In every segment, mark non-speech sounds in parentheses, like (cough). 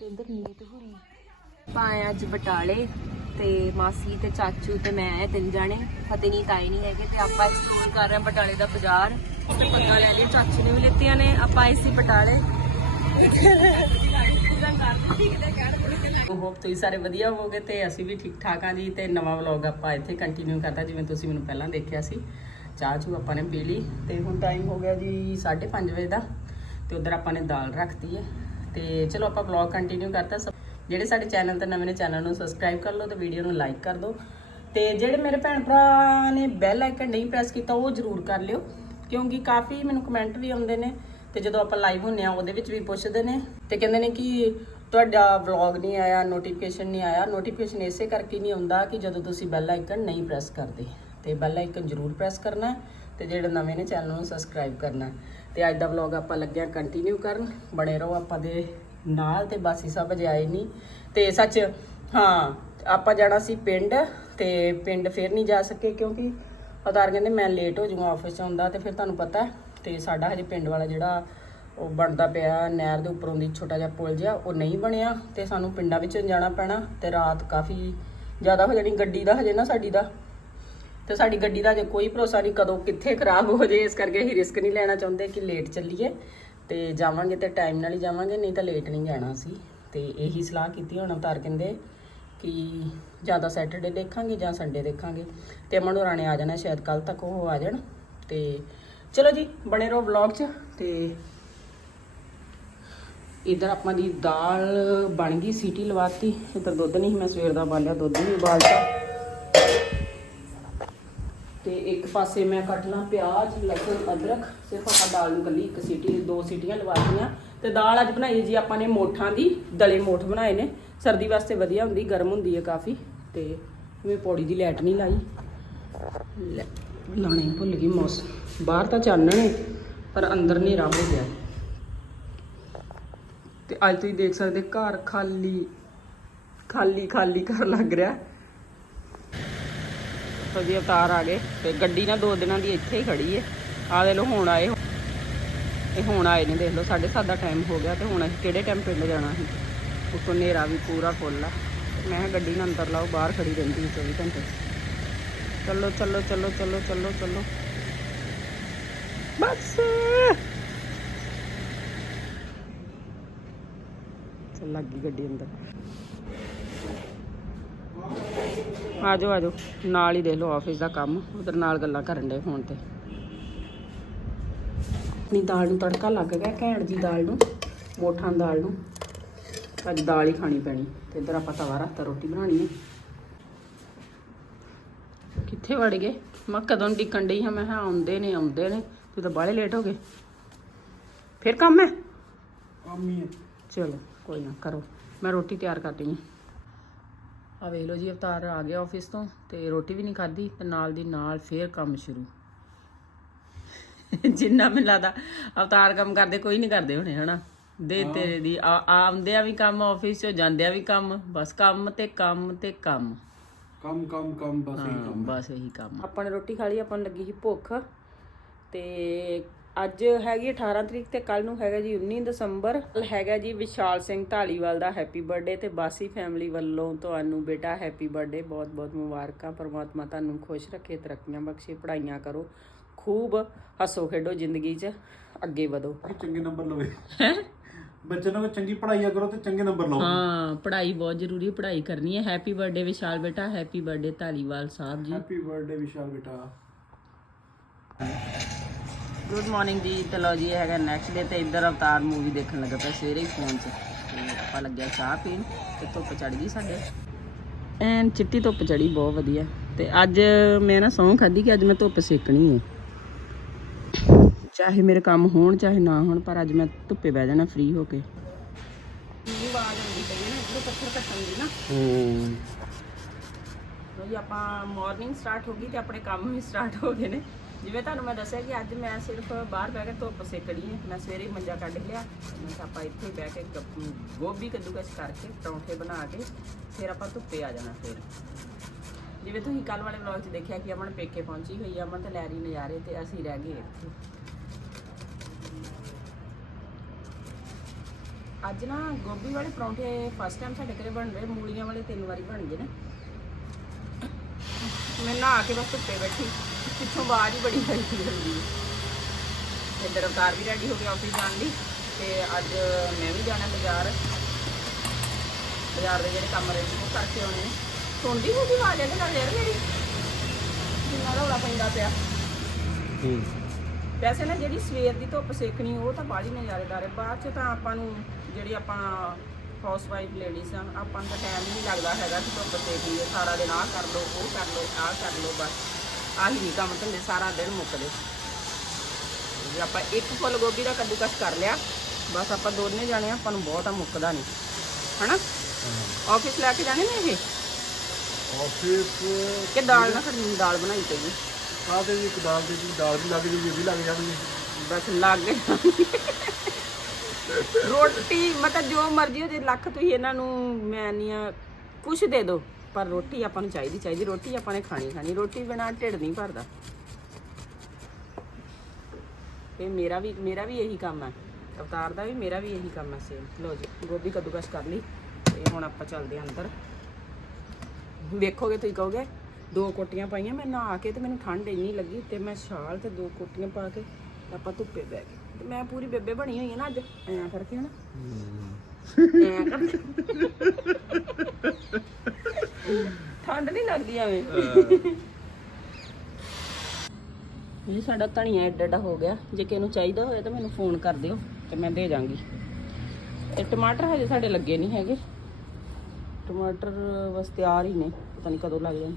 ਤੇ ਉਧਰ ਨੀਤ ਹੋਰੀ ਪਾਏ ਅੱਜ ਬਟਾਲੇ ਤੇ ਮਾਸੀ ਤੇ ਚਾਚੂ ਤੇ ਮੈਂ ਤਿੰਨ ਜਾਣੇ ਫਤਿਹ ਨਹੀਂ ਤਾਈ ਨਹੀਂ ਹੈਗੇ ਤੇ ਆਪਾਂ ਐਕਸਪਲੋਰ ਕਰ ਰਹੇ ਹਾਂ ਬਟਾਲੇ ਦਾ ਬਾਜ਼ਾਰ। ਤੇ ਪੱਗਾ ਲੈ ਲਈ ਚਾਚੂ ਨੇ ਵੀ ਲਿੱਤੀਆਂ ਨੇ, ਆਪਾਂ ਆਏ ਸੀ ਬਟਾਲੇ। ਹੋਪ ਤੁਸੀਂ ਸਾਰੇ ਵਧੀਆ ਹੋਵੋਗੇ ਤੇ ਅਸੀਂ ਵੀ ਠੀਕ ਠਾਕ ਆ ਜੀ ਤੇ ਨਵਾਂ ਵਲੌਗ ਆਪਾਂ ਇੱਥੇ ਕੰਟੀਨਿਊ ਕਰਦਾ ਜਿਵੇਂ ਤੁਸੀਂ ਮੈਨੂੰ ਪਹਿਲਾਂ ਦੇਖਿਆ ਸੀ। ਚਾਹ ਚੂ ਆਪਾਂ ਨੇ ਪੀ ਲਈ ਤੇ ਹੁਣ ਟਾਈਮ ਹੋ ਗਿਆ ਜੀ 5:30 ਵਜੇ ਦਾ ਤੇ ਉਧਰ ਆਪਾਂ ਨੇ ਦਾਲ ਰੱਖਤੀ ਹੈ। ਤੇ ਚਲੋ ਆਪਾਂ ਵਲੌਗ ਕੰਟੀਨਿਊ ਕਰਤਾ। ਸਭ ਜਿਹੜੇ ਸਾਡੇ ਚੈਨਲ ਤੇ ਨਵੇਂ ਨੇ ਚੈਨਲ ਨੂੰ ਸਬਸਕ੍ਰਾਈਬ ਕਰ ਲਓ ਤੇ ਵੀਡੀਓ ਨੂੰ ਲਾਈਕ ਕਰ ਦਿਓ। ਤੇ ਜਿਹੜੇ ਮੇਰੇ ਭੈਣ ਭਰਾ ਨੇ ਬੈਲ ਆਈਕਨ ਨਹੀਂ ਪ੍ਰੈਸ ਕੀਤਾ, ਉਹ ਜ਼ਰੂਰ ਕਰ ਲਿਓ। ਕਿਉਂਕਿ ਕਾਫੀ ਮੈਨੂੰ ਕਮੈਂਟ ਵੀ ਆਉਂਦੇ ਨੇ ਤੇ ਜਦੋਂ ਆਪਾਂ ਲਾਈਵ ਹੁੰਨੇ ਆ, ਉਹਦੇ ਵਿੱਚ ਵੀ ਪੁੱਛਦੇ ਨੇ। ਤੇ ਕਹਿੰਦੇ ਨੇ ਕਿ ਤੁਹਾਡਾ ਵਲੌਗ ਨਹੀਂ ਆਇਆ ਨੋਟੀਫਿਕੇਸ਼ਨ ਨਹੀਂ ਆਇਆ। ਨੋਟੀਫਿਕੇਸ਼ਨ ਇਸੇ ਕਰਕੇ ਨਹੀਂ ਆਉਂਦਾ ਕਿ ਜਦੋਂ ਤੁਸੀਂ ਬੈਲ ਆਈਕਨ ਨਹੀਂ ਪ੍ਰੈਸ ਕਰਦੇ। ਤੇ ਬੈਲ ਆਈਕਨ ਜ਼ਰੂਰ ਪ੍ਰੈਸ ਕਰਨਾ। ਤੇ ਜਿਹੜੇ ਨਵੇਂ ਨੇ ਚੈਨਲ ਨੂੰ ਸਬਸਕ੍ਰਾਈਬ ਕਰਨਾ। ਹੈ। ਤੇ ਅੱਜ ਦਾ ਵਲੌਗ ਆਪਾਂ ਲੱਗਿਆ ਕੰਟੀਨਿਊ ਕਰਨ। ਬਣੇ ਰਹੋ ਆਪਾਂ ਦੇ ਨਾਲ ਤੇ ਬਾਸੀ ਸਭ ਅਜੇ ਆਏ ਨਹੀਂ। ਤੇ ਸੱਚ, ਹਾਂ, ਆਪਾਂ ਜਾਣਾ ਸੀ ਪਿੰਡ ਤੇ ਪਿੰਡ ਫੇਰ ਨਹੀਂ ਜਾ ਸਕੇ ਕਿਉਂਕਿ ਅਵਤਾਰ ਕਹਿੰਦੇ ਮੈਂ ਲੇਟ ਹੋ ਜਾਊਂਗਾ ਆਫਿਸ ਚ ਆਉਂਦਾ ਤੇ ਫਿਰ ਤੁਹਾਨੂੰ ਪਤਾ ਹੈ ਤੇ ਸਾਡਾ ਹਜੇ ਪਿੰਡ ਵਾਲਾ ਜਿਹੜਾ ਉਹ ਬਣਦਾ ਪਿਆ ਨਹਿਰ ਦੇ ਉੱਪਰੋਂ ਦੀ ਛੋਟਾ ਜਿਹਾ ਪੁਲ ਜਿਹਾ, ਉਹ ਨਹੀਂ ਬਣਿਆ ਤੇ ਸਾਨੂੰ ਪਿੰਡਾਂ ਵਿੱਚ ਜਾਣਾ ਪੈਣਾ ਤੇ ਰਾਤ ਕਾਫੀ ਜ਼ਿਆਦਾ ਹੋ ਜਾਣੀ ਗੱਡੀ ਦਾ ਹਜੇ ਨਾ ਸਾਡੀ ਦਾ। ਤੇ ਸਾਡੀ ਗੱਡੀ ਦਾ ਜੇ ਕੋਈ ਭਰੋਸਾ ਨਹੀਂ ਕਦੋਂ ਕਿੱਥੇ ਖਰਾਬ ਹੋ ਜੇ, ਇਸ ਕਰਕੇ ਅਸੀਂ ਰਿਸਕ ਨਹੀਂ ਲੈਣਾ ਚਾਹੁੰਦੇ ਕਿ ਲੇਟ ਚੱਲੀਏ। ਤੇ ਜਾਵਾਂਗੇ ਤੇ ਟਾਈਮ ਨਾਲ ਹੀ ਜਾਵਾਂਗੇ, ਨਹੀਂ ਤਾਂ ਲੇਟ ਨਹੀਂ ਜਾਣਾ ਸੀ ਤੇ ਇਹੀ ਸਲਾਹ ਕੀਤੀ ਹੁਣ ਅਵਤਾਰ ਕਹਿੰਦੇ ਕਿ ਜਾਂ ਤਾਂ ਸੈਟਰਡੇ ਦੇਖਾਂਗੇ ਜਾਂ ਸੰਡੇ ਦੇਖਾਂਗੇ। ਤੇ ਅਮਨ ਹੋਰਾਂ ਨੇ ਆ ਜਾਣਾ, ਸ਼ਾਇਦ ਕੱਲ ਤੱਕ ਉਹ ਆ ਜਾਣ। ਤੇ ਚਲੋ ਜੀ, ਬਣੇ ਰਹੋ ਵਲੌਗ 'ਚ ਤੇ ਇਧਰ ਆਪਾਂ ਦੀ ਦਾਲ ਬਣ ਗਈ, ਸੀਟੀ ਲਵਾਤੀ। ਇਧਰ ਦੁੱਧ ਨਹੀਂ ਮੈਂ ਸਵੇਰ ਦਾ ਬਾਲਿਆ ਦੁੱਧ ਵੀ ਉਬਾਲਤਾ। ਤੇ ਇੱਕ ਪਾਸੇ ਮੈਂ ਕੱਟ ਲਾਂ ਪਿਆਜ਼ ਲਸਣ ਅਦਰਕ ਸਿਰਫ ਆਪਾਂ ਦਾਲ ਨੂੰ ਕੱਲੀ ਇੱਕ ਸੀਟੀ ਦੋ ਸੀਟੀਆਂ ਲਵਾਤੀਆਂ ਤੇ ਦਾਲ ਅੱਜ ਬਣਾਈ ਜੀ ਆਪਾਂ ਨੇ ਮੋਠਾਂ ਦੀ ਦਲੇ ਮੋਠ ਬਣਾਏ ਨੇ। ਸਰਦੀ ਵਾਸਤੇ ਵਧੀਆ ਹੁੰਦੀ ਗਰਮ ਹੁੰਦੀ ਹੈ ਕਾਫੀ। ਤੇ ਮੈਂ ਪੌੜੀ ਦੀ ਲਾਈਟ ਨਹੀਂ ਲਾਈ। ਲੈ, ਲਾਉਣੀ ਭੁੱਲ ਗਈ ਮੌਸ। ਬਾਹਰ ਤਾਂ ਚਾਨਣ ਹੈ ਪਰ ਅੰਦਰ ਹਨੇਰਾ ਹੋ ਗਿਆ ਤੇ ਅੱਜ ਤੁਸੀਂ ਦੇਖ ਸਕਦੇ ਘਰ ਖਾਲੀ ਖਾਲੀ ਖਾਲੀ ਘਰ ਲੱਗ ਰਿਹਾ। ਤਾਂ ਜੀ ਅਵਤਾਰ ਆ ਗਏ ਤੇ ਗੱਡੀ ਨਾ ਦੋ ਦਿਨਾਂ ਦੀ ਇੱਥੇ ਹੀ ਖੜੀ ਹੈ ਆ ਦੇ ਲੋ ਹੁਣ ਆਏ ਇਹ ਹੁਣ ਆਏ ਨੇ, ਦੇਖ ਲਓ 7:30 ਦਾ ਟਾਈਮ ਹੋ ਗਿਆ ਤੇ ਹੁਣ ਅਸੀਂ ਕਿਹੜੇ ਟਾਈਮ ਪਿੰਡ ਜਾਣਾ ਸੀ? ਉੱਤੋਂ ਹਨੇਰਾ ਵੀ ਪੂਰਾ ਫੁੱਲ ਆ। ਮੈਂ ਕਿਹਾ ਗੱਡੀ ਨੂੰ ਅੰਦਰ ਲਾਓ, ਬਾਹਰ ਖੜੀ ਰਹਿੰਦੀ ਹੈ 24 ਘੰਟੇ। ਚੱਲੋ ਚੱਲੋ ਚੱਲੋ ਚੱਲੋ ਚੱਲੋ ਚੱਲੋ। ਬਸ। ਚੱਲ ਗੱਡੀ ਅੰਦਰ। ਆਜੋ ਆਜੋ। ਨਾਲ ਹੀ ਦੇਖ ਲਓ ਆਫਿਸ ਦਾ ਕੰਮ। ਉਧਰ ਨਾਲ ਗੱਲਾਂ ਕਰਨ ਦੇ ਫੋਨ ਤੇ। ਆਪਣੀ ਦਾਲ ਨੂੰ ਤੜਕਾ ਲੱਗ ਗਿਆ ਘੈਂਟ ਜੀ ਦਾਲ ਨੂੰ ਮੋਠਾਂ ਦਾਲ ਨੂੰ। ਅੱਜ ਦਾਲ ਹੀ ਖਾਣੀ ਪੈਣੀ। ਤੇ ਇਧਰ ਆਪਾਂ ਤਵਾ ਰੱਖਤਾ ਰੋਟੀ ਬਣਾਣੀ ਹੈ ਕਿੱਥੇ ਵੜ ਗਏ? ਮੈਂ ਕਦੋਂ ਟਿਕਣ ਡਈ ਹਾਂ ਮੈਂ ਕਿਹਾ ਆਉਂਦੇ ਨੇ ਆਉਂਦੇ ਨੇ। ਤੂੰ ਤਾਂ ਬਾਹਲੇ ਲੇਟ ਹੋ ਗਏ। ਫਿਰ ਕੰਮ ਹੈ? ਕੰਮ ਹੀ ਹੈ। ਚਲੋ ਕੋਈ ਨਾ ਕਰੋ। ਮੈਂ ਰੋਟੀ ਤਿਆਰ ਕਰਦੀ ਹਾਂ। ਆ ਵੇਖ ਲਓ ਜੀ ਅਵਤਾਰ ਆ ਗਿਆ ਆਫਿਸ ਤੋਂ ਤੇ ਰੋਟੀ ਵੀ ਨਹੀਂ ਖਾਧੀ ਤੇ ਨਾਲ ਦੀ ਨਾਲ ਫੇਰ ਕੰਮ ਸ਼ੁਰੂ। (laughs) ਜਿੰਨਾ ਮੈਨੂੰ ਲੱਗਦਾ ਅਵਤਾਰ ਕੰਮ ਕਰਦੇ ਕੋਈ ਨਹੀਂ ਕਰਦੇ ਹੋਣੇ ਹਨਾ? ਦੇ ਤੇਰੇ ਦੀ ਆ- ਆਉਂਦੇ ਆ ਵੀ ਕੰਮ ਆਫਿਸ ਚੋਂ ਜਾਂਦੇ ਆ ਵੀ ਕੰਮ ਬਸ ਕੰਮ ਤੇ ਕੰਮ ਤੇ ਕੰਮ। ਕੰਮ ਕੰਮ ਕੰਮ ਬਸ ਇਹੀ ਕੰਮ। ਬਸ ਇਹੀ ਕੰਮ। ਆਪਾਂ ਨੇ ਰੋਟੀ ਖਾ ਲਈ ਆਪਾਂ ਨੂੰ ਲੱਗੀ ਸੀ ਭੁੱਖ ਤੇ ਅੱਜ ਹੈਗੀ 18 ਤਰੀਕ ਤੇ ਕੱਲ ਨੂੰ ਹੈਗਾ ਜੀ 19 ਦਸੰਬਰ। ਹੈਗਾ ਜੀ ਵਿਸ਼ਾਲ ਸਿੰਘ ਢਾਲੀਵਾਲ ਦਾ ਹੈਪੀ ਬਰਥਡੇ ਤੇ ਬਾਸੀ ਫੈਮਿਲੀ ਵੱਲੋਂ ਤੁਹਾਨੂੰ ਬੇਟਾ ਹੈਪੀ ਬਰਥਡੇ ਬਹੁਤ ਬਹੁਤ ਮੁਬਾਰਕਾਂ। ਪਰਮਾਤਮਾ ਤੁਹਾਨੂੰ ਖੁਸ਼ ਰੱਖੇ ਤਰੱਕੀਆਂ ਬਖਸ਼ੇ ਪੜ੍ਹਾਈਆਂ ਕਰੋ। ਖੂਬ ਹੱਸੋ ਖੇਡੋ ਜ਼ਿੰਦਗੀ 'ਚ ਅੱਗੇ ਵਧੋ। ਚੰਗੇ ਨੰਬਰ ਲਵੇ। ਬੱਚੇ ਨੂੰ ਚੰਗੀ ਪੜ੍ਹਾਈਆ ਕਰੋ ਤੇ ਚੰਗੇ ਨੰਬਰ ਲਓ। ਹਾਂ ਪੜ੍ਹਾਈ ਬਹੁਤ ਜ਼ਰੂਰੀ ਹੈ ਪੜ੍ਹਾਈ ਕਰਨੀ ਹੈ। ਹੈਪੀ ਬਰਥਡੇ ਵਿਸ਼ਾਲ ਬੇਟਾ happy birthday Dhaliwal Sahib ji. Happy birthday ਵਿਸ਼ਾਲ ਬੇਟਾ। ਗੁੱਡ ਮਾਰਨਿੰਗ ਜੀ। ਤੇ ਲਓ ਜੀ ਇਹ ਹੈਗਾ ਨੈਕਸਟ ਡੇ ਤੇ ਇੱਧਰ ਅਵਤਾਰ ਮੂਵੀ ਦੇਖਣ ਲੱਗਾ ਪਿਆ ਸਵੇਰੇ ਹੀ ਫੋਨ 'ਚ। ਤੇ ਆਪਾਂ ਲੱਗਿਆ ਚਾਹ ਪੀਣ ਤੇ ਧੁੱਪ ਚੜ ਗਈ ਸਾਡੇ। ਐਨ ਚਿੱਟੀ ਧੁੱਪ ਚੜੀ ਬਹੁਤ ਵਧੀਆ। ਤੇ ਅੱਜ ਮੈਂ ਨਾ ਸੌਂ ਖਾਦੀ ਕਿ ਅੱਜ ਮੈਂ ਧੁੱਪ ਸੇਕਣੀ ਹੈ ਚਾਹੇ ਮੇਰੇ ਕੰਮ ਹੋਣ ਚਾਹੇ ਨਾ ਹੋਣ ਪਰ ਅੱਜ ਮੈਂ ਧੁੱਪੇ ਬਹਿ ਜਾਣਾ ਫ੍ਰੀ ਹੋ ਕੇ। ਆਵਾਜ਼ ਆਉਂਦੀ ਪਈ ਹੈ ਨਾ ਇੱਧਰੋਂ ਪੱਥਰ ਕੱਟਣ ਦੀ ਨਾ। ਹੂੰ। ਲੋ ਜੀ ਆਪਾਂ ਮਾਰਨਿੰਗ ਸਟਾਰਟ ਹੋ ਗਈ ਤੇ ਆਪਣੇ ਕੰਮ ਵੀ ਸਟਾਰਟ ਹੋ ਗਏ ਨੇ। ਜਿਵੇਂ ਤੁਹਾਨੂੰ ਮੈਂ ਦੱਸਿਆ ਕਿ ਅੱਜ ਮੈਂ ਸਿਰਫ ਬਾਹਰ ਬਹਿ ਕੇ ਧੁੱਪ ਸੇਕਣੀ ਹੈ। ਮੈਂ ਸਵੇਰੇ ਹੀ ਮੰਜਾ ਕੱਢ ਲਿਆ। ਮੈਂ ਕਿਹਾ ਆਪਾਂ ਇੱਥੇ ਬਹਿ ਕੇ ਗੱਪ- ਗੋਭੀ ਕੱਦੂਕਸ ਕਰਕੇ ਪਰੌਂਠੇ ਬਣਾ ਕੇ ਫਿਰ ਆਪਾਂ ਧੁੱਪੇ ਆ ਜਾਣਾ ਫਿਰ। ਜਿਵੇਂ ਤੁਸੀਂ ਕੱਲ ਵਾਲੇ ਵਲੌਗ 'ਚ ਦੇਖਿਆ ਕਿ ਅਮਨ ਪੇਕੇ ਪਹੁੰਚੀ ਹੋਈ ਆ, ਅਮਨ ਤੇ ਲੈ ਰਹੀ ਨਜ਼ਾਰੇ ਤੇ ਅਸੀਂ ਰਹਿ ਗਏ ਇੱਥੇ। ਅੱਜ ਨਾ ਗੋਭੀ ਵਾਲੇ ਪਰੌਂਠੇ ਫਸਟ ਟਾਈਮ ਸਾਡੇ ਘਰੇ ਬਣ ਰਹੇ, ਮੂਲੀਆਂ ਵਾਲੇ ਤਿੰਨ ਵਾਰੀ ਬਣ ਗਏ ਨੇ। ਮੈਂ ਨਹਾ ਕੇ ਬਸ ਧੁੱਪੇ ਬੈਠੀ। ਪਿੱਛੋਂ ਆਵਾਜ਼ ਹੀ ਬੜੀ ਹਰੀ ਹੁੰਦੀ ਹੈ। ਇੱਧਰ ਅਵਤਾਰ ਵੀ ਰੈਡੀ ਹੋ ਗਿਆ ਆਫਿਸ ਜਾਣ ਲਈ ਤੇ ਅੱਜ ਮੈਂ ਵੀ ਜਾਣਾ ਬਾਜ਼ਾਰ। ਬਾਜ਼ਾਰ ਦੇ ਜਿਹੜੇ ਕੰਮ ਰਹੇ ਉਹ ਕਰਕੇ ਆਉਣੇ ਸੁਣਦੀ ਹੋਊਗੀ ਆਵਾਜ਼ ਇਹਦੇ ਨਾਲ ਯਾਰ ਮੇਰੀ। ਜਿੰਨਾ ਰੌਲਾ ਪੈਂਦਾ ਪਿਆ। ਹੂੰ। ਵੈਸੇ ਨਾ ਜਿਹੜੀ ਸਵੇਰ ਦੀ ਧੁੱਪ ਸੇਕਣੀ ਉਹ ਤਾਂ ਬਾਹਲੀ ਨਜ਼ਾਰੇਦਾਰ ਹੈ। ਬਾਅਦ ਚ ਤਾਂ ਆਪਾਂ ਨੂੰ ਜਿਹੜੀ ਆਪਾਂ ਹਾਊਸ ਵਾਈਫ ਲੇਡੀਜ਼ ਆ ਆਪਾਂ ਨੂੰ ਤਾਂ ਟਾਈਮ ਨਹੀਂ ਲੱਗਦਾ ਹੈਗਾ ਕਿ ਧੁੱਪ ਸੇਕੀਏ ਸਾਰਾ ਦਿਨ ਆਹ ਕਰ ਲਓ ਉਹ ਕਰ ਲਓ ਆਹ ਕਰ ਲਓ ਬਸ। ਆਹੀ ਨਹੀਂ ਕੰਮ ਧੰਦੇ ਸਾਰਾ ਦਿਨ ਮੁੱਕਦੇ। ਜੇ ਆਪਾਂ ਇੱਕ ਫੁੱਲ ਗੋਭੀ ਦਾ ਕੱਦੂਕਸ ਕਰ ਲਿਆ ਬਸ ਆਪਾਂ ਦੋਨੇ ਜਾਣੇ ਆਪਾਂ ਨੂੰ ਬਹੁਤ ਮੁੱਕਦਾ ਨਹੀਂ। ਹਨਾ? ਆਫਿਸ ਲੈ ਕੇ ਜਾਣੇ ਨੇ ਇਹ? ਆਫਿਸ ਕਿ ਦਾਲ ਨਾ ਖੜੀ ਦਾਲ ਬਣਾਈ ਪਈ ਕਾਹਦੇ ਜੀ ਇੱਕ ਦਾਲ ਦੇ ਜੀ ਦਾਲ ਵੀ ਲੱਗ ਜੂਗੀ ਇਹ ਵੀ ਲੱਗ ਜਾਣਗੇ। ਬਸ ਲੱਗ ਗਏ ਰੋਟੀ ਮਤਲਬ ਜੋ ਮਰਜ਼ੀ ਹੋ ਜੇ ਲੱਖ ਤੁਸੀਂ ਇਹਨਾਂ ਨੂੰ ਮੈਂ ਨਹੀਂ ਕੁਛ ਦੇ ਦਿਓ। ਪਰ ਰੋਟੀ ਆਪਾਂ ਨੂੰ ਚਾਹੀਦੀ ਚਾਹੀਦੀ ਰੋਟੀ ਆਪਾਂ ਨੇ ਖਾਣੀ ਖਾਣੀ। ਰੋਟੀ ਬਿਨਾ ਢਿੱਡ ਨਹੀਂ ਭਰਦਾ। ਇਹ ਮੇਰਾ ਵੀ ਮੇਰਾ ਵੀ ਇਹੀ ਕੰਮ ਹੈ ਅਵਤਾਰ ਦਾ ਵੀ ਮੇਰਾ ਵੀ ਇਹੀ ਕੰਮ ਹੈ ਸੇਮ ਲੋ ਜੀ ਗੋਭੀ ਕੱਦੂਕਸ ਕਰ ਲਈ ਤੇ ਹੁਣ ਆਪਾਂ ਚੱਲਦੇ ਹਾਂ ਅੰਦਰ। ਵੇਖੋਗੇ ਤੁਸੀਂ ਕਹੋਗੇ ਦੋ ਕੋਟੀਆਂ ਪਾਈਆਂ ਮੈਂ ਨਹਾ ਕੇ ਤੇ ਮੈਨੂੰ ਠੰਡ ਇੰਨੀ ਲੱਗੀ ਤੇ ਮੈਂ ਸ਼ਾਲ ਤੇ ਦੋ ਕੋਟੀਆਂ ਪਾ ਕੇ ਆਪਾਂ ਧੁੱਪੇ ਬਹਿ ਗਏ। ਤੇ ਮੈਂ ਪੂਰੀ ਬੇਬੇ ਬਣੀ ਹੋਈ ਹੈ ਨਾ ਅੱਜ। ਐਂ ਕਰਕੇ ਹਨਾ। ਐਂ ਕਰਕੇ। ਲੱਗਦੀ ਐਵੇਂ ਇਹ ਸਾਡਾ ਧਨੀਆ ਏਡਾ ਏਡਾ ਹੋ ਗਿਆ। ਜੇ ਕਿਸੇ ਨੂੰ ਚਾਹੀਦਾ ਹੋਏ ਤਾਂ ਮੈਨੂੰ ਫੋਨ ਕਰ ਦਿਓ ਤੇ ਮੈਂ ਦੇ ਜਾਵਾਂਗੀ ਤੇ ਟਮਾਟਰ ਹਜੇ ਸਾਡੇ ਲੱਗੇ ਨਹੀਂ ਹੈਗੇ। ਟਮਾਟਰ ਬਸ ਤਿਆਰ ਹੀ ਨੇ ਪਤਾ ਨਹੀਂ ਕਦੋਂ ਲੱਗ ਜਾਣ।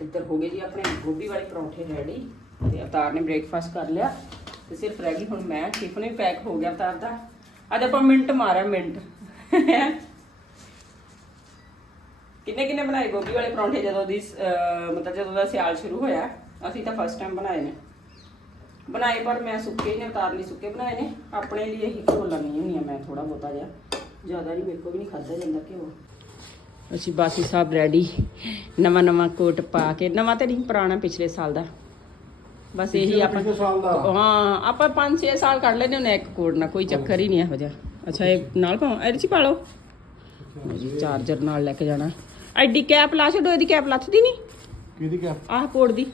ਇੱਧਰ ਹੋ ਗਏ ਜੀ ਆਪਣੇ ਗੋਭੀ ਵਾਲੇ ਪਰੌਂਠੇ ਰੈਡੀ ਤੇ ਅਵਤਾਰ ਨੇ ਬ੍ਰੇਕਫਾਸਟ ਕਰ ਲਿਆ। ਤੇ ਸਿਰਫ ਰਹਿ ਗਈ ਹੁਣ ਮੈਂ। ਟਿਫਨ ਵੀ ਪੈਕ ਹੋ ਗਿਆ ਅਵਤਾਰ ਦਾ। ਅੱਜ ਆਪਾਂ ਮਿੰਟ ਮਾਰਿਆ ਮਿੰਟ। ਕਿੰਨੇ ਕਿੰਨੇ ਬਣਾਏ? ਗੋਭੀ ਵਾਲੇ ਪਰੌਂਠੇ ਜਦੋਂ ਦੀ ਅਹ, ਮਤਲਬ ਜਦੋਂ ਦਾ ਸਿਆਲ ਸ਼ੁਰੂ ਹੋਇਆ ਅਸੀਂ ਤਾਂ ਫਸਟ ਟਾਈਮ ਬਣਾਏ ਨੇ। ਬਣਾਏ ਪਰ ਮੈਂ ਸੁੱਕੇ ਨੇ ਅਵਤਾਰ ਲਈ ਸੁੱਕੇ ਬਣਾਏ ਨੇ। ਆਪਣੇ ਲਈ ਇਹੀ ਘਿਓ ਲਾਉਣੀ ਹੁੰਦੀ ਆ ਮੈਂ ਥੋੜਾ ਬਹੁਤਾ ਜਿਹਾ। ਜ਼ਿਆਦਾ ਨਹੀਂ ਮੇਰੇ ਕੋਲ ਵੀ ਨਹੀਂ ਖਾਧਾ ਜਾਂਦਾ ਘਿਓ। ਅਸੀਂ ਬਾਸੀ ਸਾਹਿਬ ਰੈਡੀ ਨਵਾਂ ਨਵਾਂ ਕੋਟ ਪਾ ਕੇ ਨਵਾਂ ਤੇ ਨਹੀਂ ਪੁਰਾਣਾ ਪਿਛਲੇ ਸਾਲ ਦਾ। ਬਸ ਇਹੀ ਆਪਾਂ ਪਿਛਲੇ ਸਾਲ ਦਾ? ਹਾਂ ਆਪਾਂ 5-6 ਸਾਲ ਕੱਢ ਲੈਨੇ ਉਹਨੇ ਇੱਕ ਕੋਡ ਨਾਲ ਕੋਈ ਚੱਕਰ ਹੀ ਨਹੀਂ ਇਹੋ ਜਿਹਾ। ਅੱਛਾ ਇਹ ਨਾਲ ਪਾਉ ਇਹਦੇ ਚ ਹੀ ਪਾ ਲਓ। ਜੀ ਚਾਰਜਰ ਨਾਲ ਲੈ ਕੇ ਜਾਣਾ। ਐਡੀ ਕੈਪ ਲਾ ਛੱਡੋ ਇਹਦੀ ਕੈਪ ਲੱਥਦੀ ਨਹੀਂ ਕਿਹਦੀ ਕਿਆ ਆਹ ਕੋਡ ਦੀ।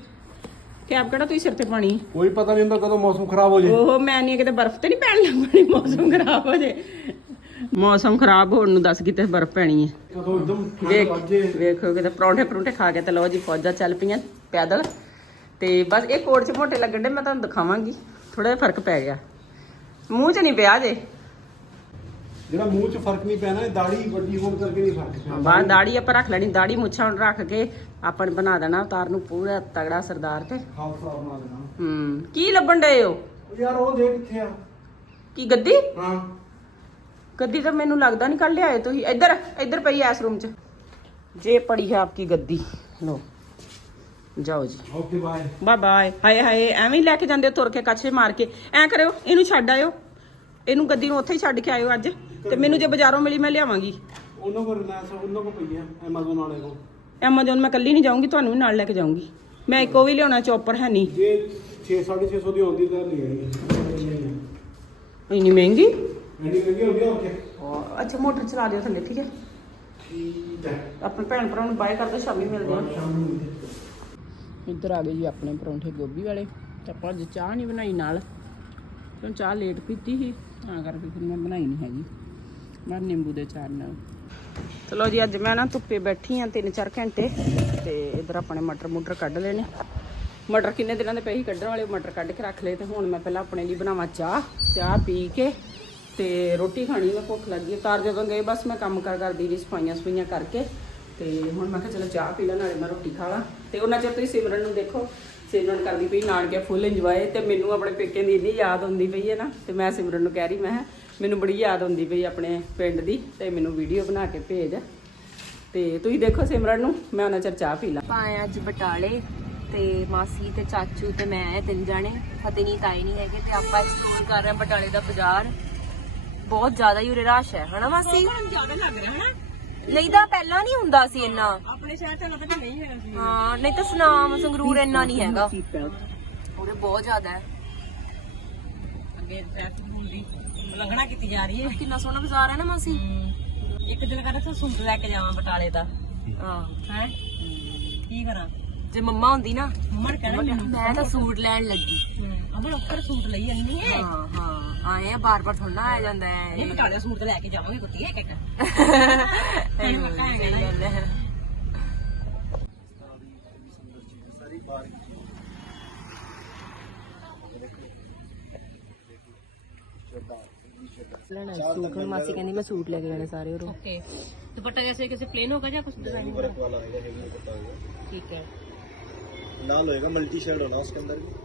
ਕੈਪ ਕਿਹੜਾ ਤੁਸੀਂ ਸਿਰ ਤੇ ਪਾਣੀ? ਕੋਈ ਪਤਾ ਨਹੀਂ ਹੁੰਦਾ ਕਦੋਂ ਮੌਸਮ ਖਰਾਬ ਹੋ ਜੇ। ਉਹ ਮੈਂ ਨਹੀਂ ਕਿਤੇ ਬਰਫ਼ ਤੇ ਨਹੀਂ ਪੈਣ ਲੱਗਣੀ ਮੌਸਮ ਖਰਾਬ ਹੋ ਜੇ। ਮੌਸਮ ਖਰਾਬ ਹੋਣ ਨੂੰ ਦੱਸ ਕਿਤੇ ਬਰਫ਼ ਪੈਣੀ ਹੈ ਕਦੋਂ ਇੱਕਦਮ ਠੰਡ ਵੇਖ ਕਿਤੇ ਪਰੌਂਠੇ ਪਰੌਂਠੇ ਖਾ ਕੇ ਤੇ ਲਓ ਜੀ ਫੌਜਾਂ ਚੱਲ ਪਈਆਂ ਪੈਦਲ। ਤੇ ਬਸ ਇਹ ਕੋਟ ਚ ਮੋਟੇ ਲੱਗਣ ਦੇ ਮੈਂ ਤੁਹਾਨੂੰ ਦਿਖਾਵਾਂਗੀ। ਥੋੜਾ ਜਿਹਾ ਫ਼ਰਕ ਪੈ ਗਿਆ। ਮੂੰਹ 'ਚ ਨਹੀਂ ਪਿਆ ਜੇ। ਜਿਹੜਾ ਮੂੰਹ 'ਚ ਫ਼ਰਕ ਨਹੀਂ ਪੈਣਾ ਇਹ ਦਾੜੀ ਵੱਡੀ ਹੋਣ ਕਰਕੇ ਨਹੀਂ ਫ਼ਰਕ ਪੈਣਾ। ਬਾਹਰ ਦਾੜੀ ਆਪਾਂ ਰੱਖ ਲੈਣੀ ਦਾੜੀ ਮੁੱਛਾਂ ਹੁਣ ਰੱਖ ਕੇ ਆਪਾਂ ਨੇ ਬਣਾ ਦੇਣਾ ਉਤਾਰ ਨੂੰ ਪੂਰਾ ਤਗੜਾ ਸਰਦਾਰ ਤੇ। ਖਾਲਸਾ ਬਣਾ ਦੇਣਾ। ਹੂੰ ਕੀ ਲੱਭਣ ਡਏ ਹੋ? ਉਹ ਯਾਰ ਉਹ ਦੇ ਕਿੱਥੇ ਆ। ਕੀ ਗੱਦੀ? ਹਾਂ। ਗੱਦੀ ਤਾਂ ਮੈਨੂੰ ਲੱਗਦਾ ਨਹੀਂ ਕੱਢ ਲਿਆਏ ਤੁਸੀਂ। ਇੱਧਰ ਇੱਧਰ ਪਈ ਐ ਇਸ ਰੂਮ 'ਚ। ਜੇ ਪੜੀ ਹੈ ਆਪਕੀ ਗੱਦੀ। ਲੋ ਜਾਓ ਜੀ। ਓਕੇ ਬਾਏ ਬਾਏ ਬਾਏ ਹਾਏ ਹਾਏ ਐਵੇਂ ਹੀ ਲੈ ਕੇ ਜਾਂਦੇ ਹੋ ਤੁਰ ਕੇ ਕੱਛੇ ਮਾਰ ਕੇ। ਐ ਕਰਿਓ ਇਹਨੂੰ ਛੱਡ ਆਇਓ। ਇਹਨੂੰ ਗੱਦੀ ਨੂੰ ਉੱਥੇ ਹੀ ਛੱਡ ਕੇ ਆਇਓ ਅੱਜ। ਤੇ ਮੈਨੂੰ ਜੇ ਬਾਜ਼ਾਰੋਂ ਮਿਲੀ ਮੈਂ ਲਿਆਵਾਂਗੀ। ਉਹਨਾਂ ਕੋਲ ਰਿਲਾਇੰਸ ਉਹਨਾਂ ਕੋਲ ਪਈ ਐਮਾਜ਼ਨ ਵਾਲੇ ਕੋਲ। ਐਮਾਜ਼ੋਨ ਮੈਂ ਕੱਲੀ ਨਹੀਂ ਜਾਊਂਗੀ ਤੁਹਾਨੂੰ ਵੀ ਨਾਲ ਲੈ ਕੇ ਜਾਊਂਗੀ। ਮੈਂ ਇੱਕੋ ਵੀ ਲਿਆਉਣਾ ਚੌਪਰ ਹੈ ਨਹੀਂ। ਜੇ 6 650 ਦੀ ਹੁੰਦੀ ਤਾਂ ਲੈ ਆਈ ਇੰਨੀ ਮਹਿੰਗੀ? ਐਨੀ ਮਹਿੰਗੀ ਹੁੰਦੀ ਆ ਓਕੇ। ਅੱਛਾ ਮੋਟਰ ਚਲਾ ਦਿਓ ਥੱਲੇ ਠੀਕ ਹੈ? ਠੀਕ ਹੈ। ਆਪਣੇ ਭੈਣ ਭਰਾ ਨੂੰ ਬਾਏ ਕਰਦੇ ਸ਼ਾਮੀ ਮਿਲਦੇ ਸ਼ਾਮ ਨੂੰ ਇੱਧਰ ਆ ਗਏ ਜੀ ਆਪਣੇ ਪਰੌਂਠੇ ਗੋਭੀ ਵਾਲੇ। ਤੇ ਆਪਾਂ ਅੱਜ ਚਾਹ ਨਹੀਂ ਬਣਾਈ ਨਾਲ। ਕਿਉਂ ਚਾਹ ਲੇਟ ਪੀਤੀ ਸੀ? ਤਾਂ ਕਰਕੇ ਫਿਰ ਮੈਂ ਬਣਾਈ ਨਹੀਂ ਹੈਗੀ। ਮੈਂ ਨਿੰਬੂ ਦੇ ਚਾਰ ਨਾਲ। ਚਲੋ ਜੀ, ਅੱਜ ਮੈਂ ਨਾ ਧੁੱਪੇ ਬੈਠੀ ਆ 3-4 ਘੰਟੇ, ਤੇ ਇੱਧਰ ਆਪਣੇ ਮਟਰ ਮੁਟਰ ਕੱਢ ਲੈਣੇ ਮਟਰ ਕਿੰਨੇ ਦਿਨਾਂ ਦੇ ਪਏ ਸੀ ਕੱਢਣ ਵਾਲੇ? ਮਟਰ ਕੱਢ ਕੇ ਰੱਖ ਲਏ ਤੇ ਹੁਣ ਮੈਂ ਪਹਿਲਾਂ ਆਪਣੇ ਲਈ ਬਣਾਵਾਂ ਚਾਹ। ਚਾਹ ਪੀ ਕੇ ਤੇ ਰੋਟੀ ਖਾਣੀ, ਮੈਂ ਭੁੱਖ ਲੱਗੀ ਤਾਰ ਜਦੋਂ ਗਏ, ਬਸ ਮੈਂ ਕੰਮ ਕਰ ਕਰਦੀ ਰਹੀ, ਸਫਾਈਆਂ ਸਫਾਈਆਂ ਕਰਕੇ। ਤੇ ਹੁਣ ਮੈਂ ਕਿਹਾ ਚਲੋ ਚਾਹ ਪੀ ਲਾਂ, ਨਾਲੇ ਮੈਂ ਰੋਟੀ ਖਾ ਲਾਂ। ਤੇ ਉਹਨਾਂ ਚਿਰ ਤੁਸੀਂ ਸਿਮਰਨ ਨੂੰ ਦੇਖੋ ਸਿਮਰਨ ਕਰਦੀ ਪਈ ਨਾਨਕੇ ਫੁੱਲ ਇੰਜੋਏ ਤੇ ਮੈਨੂੰ ਆਪਣੇ ਪੇਕੇ ਦੀ ਇੰਨੀ ਯਾਦ ਆਉਂਦੀ ਪਈ ਹੈ ਨਾ ਤੇ ਮੈਂ ਸਿਮਰਨ ਨੂੰ ਕਹਿ ਰਹੀ ਮੈਂ ਮੈਨੂੰ ਬੜੀ ਯਾਦ ਆਉਂਦੀ ਪਈ ਆਪਣੇ ਪਿੰਡ ਦੀ ਤੇ ਮੈਨੂੰ ਵੀਡੀਓ ਬਣਾ ਕੇ ਭੇਜ। ਤੇ ਤੁਸੀਂ ਦੇਖੋ ਸਿਮਰਨ ਨੂੰ ਮੈਂ ਉਹਨਾਂ ਚਿਰ ਚਾਹ ਪੀ ਲਾਂ। ਪਾਏ ਅੱਜ ਬਟਾਲੇ ਤੇ ਮਾਸੀ ਤੇ ਚਾਚੂ ਤੇ ਮੈਂ ਤਿੰਨ ਜਾਣੇ ਫਤਿਹ ਨਹੀਂ ਤਾਈ ਨਹੀਂ ਹੈਗੇ ਤੇ ਆਪਾਂ ਐਕਸਪਲੋਰ ਕਰ ਰਹੇ ਹਾਂ ਬਟਾਲੇ ਦਾ ਬਾਜ਼ਾਰ। ਬਹੁਤ ਜ਼ਿਆਦਾ ਹੀ ਉਰੇ ਰਸ਼ ਹੈ ਹਨਾ ਮਾਸੀ? ਜ਼ਿਆਦਾ ਲੱਗ ਰਿਹਾ ਹਨਾ? ਨਹੀਂ ਤਾਂ ਪਹਿਲਾਂ ਨਹੀਂ ਹੁੰਦਾ ਸੀ ਇੰਨਾ। ਆਪਣੇ ਸ਼ਹਿਰ ਚ ਲੱਗਦਾ ਨਹੀਂ ਹੋਇਆ ਸੀ। ਹਾਂ ਨਹੀਂ ਤਾਂ ਸੁਨਾਮ ਸੰਗਰੂਰ ਇੰਨਾ ਨਹੀਂ ਹੈਗਾ। ਉਰੇ ਬਹੁਤ ਜ਼ਿਆਦਾ ਹੈ। ਅੱਗੇ ਟ੍ਰੈਫਿਕ ਹੁੰਦੀ ਲੰਘਣਾ ਕੀਤੀ ਜਾ ਰਹੀ ਹੈ। ਕਿੰਨਾ ਸੋਹਣਾ ਬਾਜ਼ਾਰ ਹੈ ਨਾ ਮਾਸੀ। ਇੱਕ ਦਿਨ ਕਰਦਾ ਤਾਂ ਸੂਟ ਲੈ ਕੇ ਜਾਵਾਂ ਬਟਾਲੇ ਦਾ। ਹਾਂ। ਹੈ? ਕੀ ਕਰਾਂ? ਜੇ ਮੰਮਾ ਹੁੰਦੀ ਨਾ ਮੰਮਾ ਮੈਨੂੰ। ਮੈਂ ਤਾਂ ਸੂਟ ਲੈਣ ਲੱਗੀ। ਅਮਰ ਉੱਪਰ ਸੂਟ ਲਈ ਅੰਨੀ ਹੈ। ਹਾਂ ਹਾਂ। ਆਏ ਆ ਬਾਰ ਬਾਰ ਥੋੜਾ ਆਇਆ ਜਾਂਦਾ ਹੈ ਇਹ ਬਟਾਲੇ ਸੂਟ ਤੇ ਲੈ ਕੇ ਜਾਵਾਂਗੇ ਕੁੱਤੀ ਹੈ ਇੱਕ ਇੱਕ ਸਹੀ ਗੱਲ ਹੈ ਲੈਣਾ ਸੂਟ ਹੁਣ ਮਾਸੀ ਕਹਿੰਦੀ ਮੈਂ ਸੂਟ ਲੈ ਕੇ ਜਾਣੇ ਸਾਰੇ ਉਰੋਂ ओके दुपट्टा जैसे कैसे प्लेन होगा या कुछ डिजाइन वर्क वाला आएगा हेवी दुपट्टा होगा ठीक है लाल होएगा मल्टी शेड होना उसके अंदर भी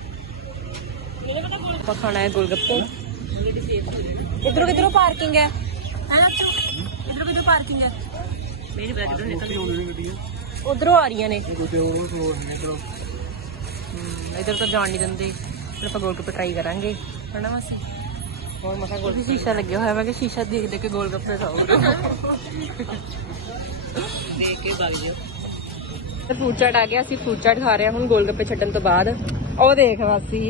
ਆਪਾਂ ਖਾਣਾ ਹੈ ਗੁਲਗੱਪੇ। ਇਧਰੋਂ ਕਿਧਰੋਂ ਪਾਰਕਿੰਗ ਹੈ? ਹੈ ਅੱਛਾ ਇਧਰੋਂ ਕਿਧਰੋਂ ਪਾਰਕਿੰਗ ਹੈ? ਮੇਰੀ ਬੈਗ ਤੋਂ ਨਿਕਲ ਉਧਰੋਂ ਆ ਰਹੀਆਂ ਨੇ। ਇਧਰ ਤਾਂ ਜਾਣ ਨਹੀਂ ਦਿੰਦੇ। ਫਿਰ ਆਪਾਂ ਗੋਲਗੱਪੇ ਟਰਾਈ ਕਰਾਂਗੇ। ਹਨਾ ਮਾਸੀ? ਹੋਰ ਮਸਾ ਗੋਲ ਸ਼ੀਸ਼ਾ ਲੱਗਿਆ ਹੋਇਆ ਮੈਂ ਕਿ ਸ਼ੀਸ਼ਾ ਦੇਖ ਦੇ ਕੇ ਗੋਲਗੱਪੇ ਖਾਓ। ਦੇਖ ਕੇ ਭੱਜ ਜਾਓ। ਫੂਡ ਚਾਟ ਆ ਗਿਆ ਅਸੀਂ ਫੂਡ ਖਾ ਰਹੇ ਹਾਂ ਹੁਣ ਗੋਲਗੱਪੇ ਛੱਡਣ ਤੋਂ ਬਾਅਦ। ਉਹ ਦੇਖ ਵਾਸੀ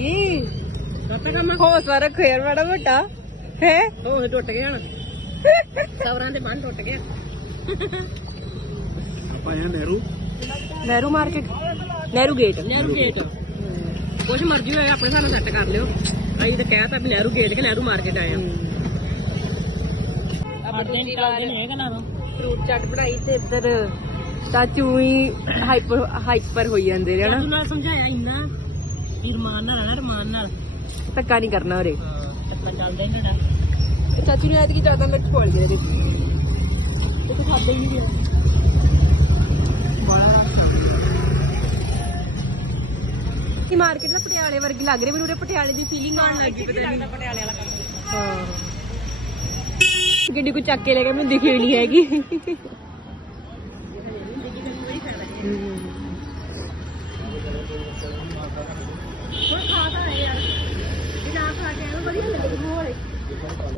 ਮਾਸੀ ਹੌਸਲਾ ਰੱਖੋ ਯਾਰ ਬੜਾ ਵੱਡਾ ਹੈ? ਉਹ ਟੁੱਟ ਗਿਆ ਹੁਣ। ਸਵਰਾਂ ਦੇ ਬੰਨ ਟੁੱਟ ਗਿਆ ਆਪਾਂ ਇਹ Nehru. Nehru market. Nehru gate. Nehru gate. ਕੁਝ ਮਰਜ਼ੀ ਹੋਏ ਆਪਣੇ ਸਾਨੂੰ ਸੈੱਟ ਕਰ ਲਿਓ। ਅਸੀਂ ਤਾਂ ਕਹਿਤਾ ਵੀ ਨਹਿਰੂ ਗੇਟ ਕਿ ਨਹਿਰੂ ਮਾਰਕੀਟ ਆਏ ਆ ਆਪਾਂ ਦੂਜੀ ਵਾਰ ਨਹੀਂ ਹੈਗਾ ਨਾ ਫਰੂਟ ਚਾਟ ਬਣਾਈ ਤੇ ਇੱਧਰ ਚਾਚੂ ਹੀ ਹਾਈਪਰ ਹਾਈਪਰ ਹੋਈ ਜਾਂਦੇ ਨੇ ਹਨਾ? ਤੂੰ ਨਾਲ ਸਮਝਾਇਆ ਇੰਨਾ ਇਰਮਾਨ ਨਾਲ ਰਹਿਣਾ ਰਮਾਨ ਨਾਲ। ਧੱਕਾ ਨਹੀਂ ਕਰਨਾ ਉਰੇ। ਆਪਾਂ ਚੱਲਦੇ ਹਾਂ ਤੁਹਾਡਾ ਚਾਚੂ ਨੇ ਐਤਕੀ ਜ਼ਿਆਦਾ ਮਿਰਚ ਪੋਲ ਗਏ ਦੇ ਤੇ ਤੂੰ ਖਾਦੇ ਹੀ ਨਹੀਂ ਗਿਆ। ਕੀ ਮਾਰਕੀਟ ਨਾ ਪਟਿਆਲੇ ਵਰਗੀ ਲੱਗ ਰਹੀ ਮੈਨੂੰ ਉਰੇ ਪਟਿਆਲੇ ਦੀ ਫੀਲਿੰਗ ਆਉਣ ਲੱਗੀ ਪਤਾ ਨਹੀਂ। ਪਟਿਆਲੇ ਵਾਲਾ ਕੰਮ ਹਾਂ। ਗੱਡੀ ਕੋ ਚੱਕ ਕੇ ਲੈ ਕੇ ਮੈਨੂੰ ਦਿਖੀ ਨਹੀਂ ਹੈਗੀ।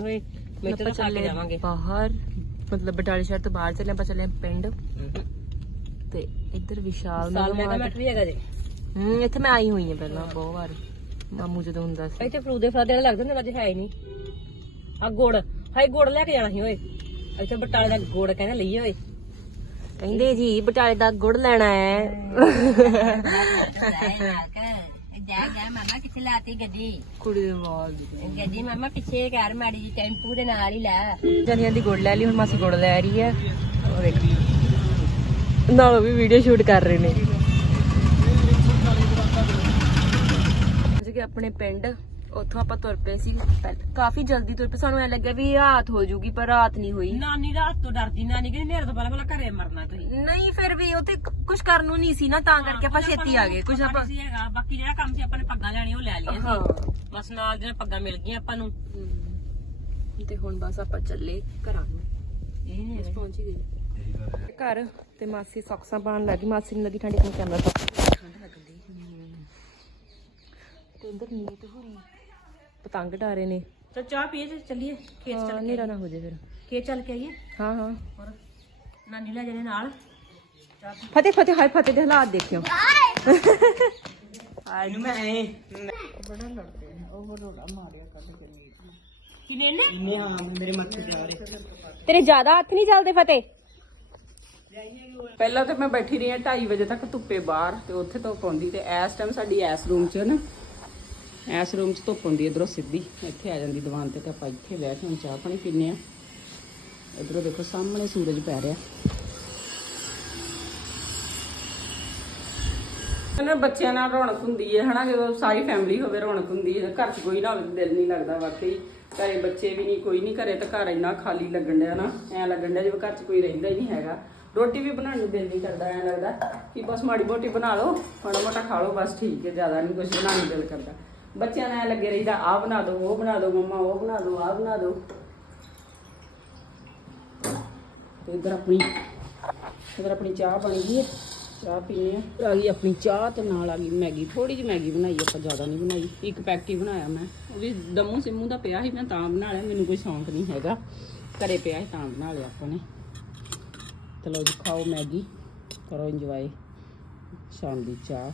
ਓਏ ਮੈਂ ਆਪਾਂ ਤਾਂ ਖਾ ਕੇ ਚੱਲੇ ਜਾਵਾਂਗੇ। ਬਾਹਰ ਮਤਲਬ ਬਟਾਲੇ ਸ਼ਹਿਰ ਤੋਂ ਬਾਹਰ ਚੱਲੇ ਆਪਾਂ ਚੱਲੇ ਪਿੰਡ। ਤੇ ਇੱਧਰ ਵਿਸ਼ਾਲ ਸਾਲ ਮੈਂ ਵੀ ਹੈਗਾ ਜੇ। ਹੂੰ ਇੱਥੇ ਮੈਂ ਆਈ ਹੋਈ ਹਾਂ ਪਹਿਲਾਂ ਬਹੁਤ ਵਾਰ। ਮਾਮੂ ਜਦੋਂ ਹੁੰਦਾ ਸੀ। ਇੱਥੇ ਫਰੂਟ ਦੇ ਫਰਾਦੇ ਵਾਲੇ ਲੱਗਦੇ ਨੇ ਅੱਜ ਹੈ ਹੀ ਨਹੀਂ। ਆ ਗੁੜ ਹਾਈ ਗੁੜ ਲੈ ਕੇ ਜਾਣਾ ਸੀ ਓਏ। ਇੱਥੇ ਬਟਾਲੇ ਦਾ ਗੁੜ ਕਹਿੰਦੇ ਲਈਏ ਓਏ। ਕਹਿੰਦੇ ਜੀ ਬਟਾਲੇ ਦਾ ਗੁੜ ਲੈਣਾ ਹੈ। ਜਾ ਜਾ ਮਾਮਾ ਕਿੱਥੇ ਲਾਤੀ ਗੱਡੀ? ਕੁੜੀ ਦੇ ਵਾਲ ਗੱਡੀ ਮਾਮਾ ਪਿੱਛੇ ਕਰ ਮਾੜੀ ਜੀ ਟੈਂਪੂ ਦੇ ਨਾਲ ਹੀ ਲੈ। ਜਨੀਆਂ ਦੀ ਗੁੜ ਲੈ ਲਈ ਹੁਣ ਮਾਸੀ ਗੁੜ ਲੈ ਰਹੀ ਹੈ। ਉਹ ਦੇਖ। ਨਾਲ ਉਹ ਵੀ ਵੀਡੀਓ ਸ਼ੂਟ ਕਰ ਰਹੇ ਨੇ। ਆਪਣੇ ਪਿੰਡ ਉੱਥੋਂ ਆਪਾਂ ਤੁਰ ਪਏ ਸੀ ਪਹਿਲ- ਕਾਫੀ ਜਲਦੀ ਤੁਰ ਪਏ ਸਾਨੂੰ ਐ ਲੱਗਿਆ ਵੀ ਰਾਤ ਹੋ ਜੂਗੀ ਪਰ ਰਾਤ ਨਹੀਂ ਹੋਈ। ਨਾਨੀ ਰਾਤ ਤੋਂ ਡਰਦੀ ਨਾਨੀ ਕਹਿੰਦੀ ਨੇਰੇ ਤੋਂ ਪਹਿਲਾਂ ਪਹਿਲਾਂ ਘਰੇ ਮਰਨਾ ਤੁਸੀਂ। ਨਹੀਂ ਫਿਰ ਵੀ ਉੱਥੇ ਕੁਝ ਕਰਨ ਨੂੰ ਨਹੀਂ ਸੀ ਨਾ ਤਾਂ ਕਰਕੇ ਆਪਾਂ ਛੇਤੀ ਆ ਗਏ ਕੁਝ ਆਪਾਂ ਸੀ ਹੈਗਾ ਬਾਕੀ ਜਿਹੜਾ ਕੰਮ ਸੀ ਆਪਾਂ ਨੇ ਪੱਗਾਂ ਲੈਣੀਆਂ ਉਹ ਲੈ ਲਈਆਂ ਹਾਂ। ਸੀ ਬਸ ਨਾਲ ਦੀਆਂ ਪੱਗਾਂ ਮਿਲ ਗਈਆਂ ਆਪਾਂ ਨੂੰ। ਤੇ ਹੁਣ ਬਸ ਆਪਾਂ ਚੱਲੇ ਘਰਾਂ ਨੂੰ। ਇਹ ਬਸ ਪਹੁੰਚ ਹੀ ਗਏ। ਘਰ ਤੇ ਮਾਸੀ ਸੌਕਸਾਂ ਪਾਉਣ ਲੱਗੀ ਮਾਸੀ ਨੂੰ ਲੱਗੀ ਠੰਡੀ ਨੂੰ ਕੈਮਰਾ ਸੌਕਸ ਠੰਡ ਲੱਗਦੀ। ਤੇ ਉਧਰ ਨੀਤ ਹੋਰੀ ਪਤੰਗ ਡਾਰੇ ਨੇ। ਚਲ ਚਾਹ ਪੀਏ ਤੇ ਚੱਲੀਏ ਖੇਤ ਹਾਂ ਹਨੇਰਾ ਨਾ ਹੋ ਜਾਏ ਫਿਰ। ਖੇਤ ਚੱਲ ਕੇ ਆਈਏ। ਹਾਂ ਹਾਂ। ਹੋਰ ਨਾਨੀ ਲੈ ਜਾਣੇ ਨਾਲ। ਫਤਿਹ ਫਤਿਹ ਹਾਏ ਫਤਿਹ ਦੇ ਹਾਲਾਤ ਦੇਖਿਓ। ਨੂੰ ਮੈਂ ਕਿਨੇ ਨੇ? ਤੇਰੇ ਜ਼ਿਆਦਾ ਹੱਥ ਨਹੀਂ ਚੱਲਦੇ ਫਤਿਹ? ਪਹਿਲਾਂ ਤੇ ਮੈਂ ਬੈਠੀ ਰਹੀ ਹਾਂ 2:30 ਵਜੇ ਤੱਕ ਧੁੱਪੇ ਬਾਹਰ ਤੇ ਉੱਥੇ ਧੁੱਪ ਆਉਂਦੀ ਤੇ ਇਸ ਟਾਈਮ ਸਾਡੀ ਐਸ ਰੂਮ 'ਚ ਨਾ ਐਸ ਰੂਮ 'ਚ ਧੁੱਪ ਆਉਂਦੀ ਇਧਰੋਂ ਸਿੱਧੀ ਇੱਥੇ ਆ ਜਾਂਦੀ ਦੀਵਾਨ ਤੇ ਤੇ ਆਪਾਂ ਇੱਥੇ ਬਹਿ ਕੇ ਹੁਣ ਚਾਹ ਪਾਣੀ ਪੀਨੇ ਆ ਇਧਰੋਂ ਦੇਖੋ ਸਾਹਮਣੇ ਸੂਰਜ ਪੈ ਰਿਹਾ। ਨਾ ਬੱਚਿਆਂ ਨਾਲ ਰੌਣਕ ਹੁੰਦੀ ਹੈ, ਹਨਾ, ਜਦੋਂ ਸਾਰੀ ਫੈਮਿਲੀ ਹੋਵੇ, ਰੌਣਕ ਹੁੰਦੀ ਹੈ। ਘਰ 'ਚ ਕੋਈ ਨਾ ਹੋਵੇ, ਦਿਲ ਨਹੀਂ ਲੱਗਦਾ ਵਾਕਈ। ਘਰੇ ਬੱਚੇ ਵੀ ਨਹੀਂ, ਕੋਈ ਨਹੀਂ, ਘਰੇ ਤਾਂ ਘਰ ਇੰਨਾ ਖਾਲੀ ਲੱਗਣ ਡਿਆ ਨਾ, ਐ ਲੱਗਣ ਡਿਆ ਜਿਵੇਂ ਘਰ 'ਚ ਕੋਈ ਰਹਿੰਦਾ ਹੀ ਨਹੀਂ ਹੈਗਾ। ਰੋਟੀ ਵੀ ਬਣਾਉਣ ਨੂੰ ਦਿਲ ਨਹੀਂ ਕਰਦਾ, ਐ ਲੱਗਦਾ ਕਿ ਬਸ ਮਾੜੀ ਮੋਟੀ ਬਣਾ ਲਓ, ਮਾੜਾ ਮੋਟਾ ਖਾ ਲਓ, ਬਸ ਠੀਕ ਹੈ, ਜ਼ਿਆਦਾ ਨਹੀਂ ਕੁਝ ਬਣਾਉਣ ਨੂੰ ਦਿਲ ਕਰਦਾ। ਬੱਚਿਆਂ ਨਾਲ ਐਂ ਲੱਗੇ ਰਹੀਦਾ, ਆਹ ਬਣਾ ਦੋ, ਉਹ ਬਣਾ ਦੋ, ਮੰਮਾ ਉਹ ਬਣਾ ਦੋ, ਆਹ ਬਣਾ ਦਿਓ ਤੇ ਇਧਰ ਆਪਣੀ ਇਧਰ ਆਪਣੀ ਚਾਹ ਬਣ ਗਈ ਹੈ, ਚਾਹ ਪੀਣੀ ਆ। ਆ ਗਈ ਆਪਣੀ ਚਾਹ ਤੇ ਨਾਲ ਆ ਗਈ ਮੈਗੀ ਥੋੜੀ ਜਿਹੀ ਮੈਗੀ ਬਣਾਈ, ਆਪਾਂ ਜ਼ਿਆਦਾ ਨਹੀਂ ਬਣਾਈ, ਇੱਕ ਪੈਕਟ ਹੀ ਬਣਾਇਆ ਮੈਂ। ਉਹ ਵੀ ਦਮੂ ਸਿੰਮੂ ਦਾ ਪਿਆ ਸੀ, ਮੈਂ ਤਾਂ ਬਣਾ ਲਿਆ, ਮੈਨੂੰ ਕੋਈ ਸ਼ੌਂਕ ਨਹੀਂ ਹੈਗਾ। ਘਰੇ ਪਿਆ ਸੀ, ਤਾਂ ਬਣਾ ਲਿਆ ਆਪਾਂ ਨੇ। ਚਲੋ ਜੀ, ਖਾਓ ਮੈਗੀ, ਕਰੋ ਇੰਜੋਏ ਸ਼ਾਮ ਦੀ ਚਾਹ।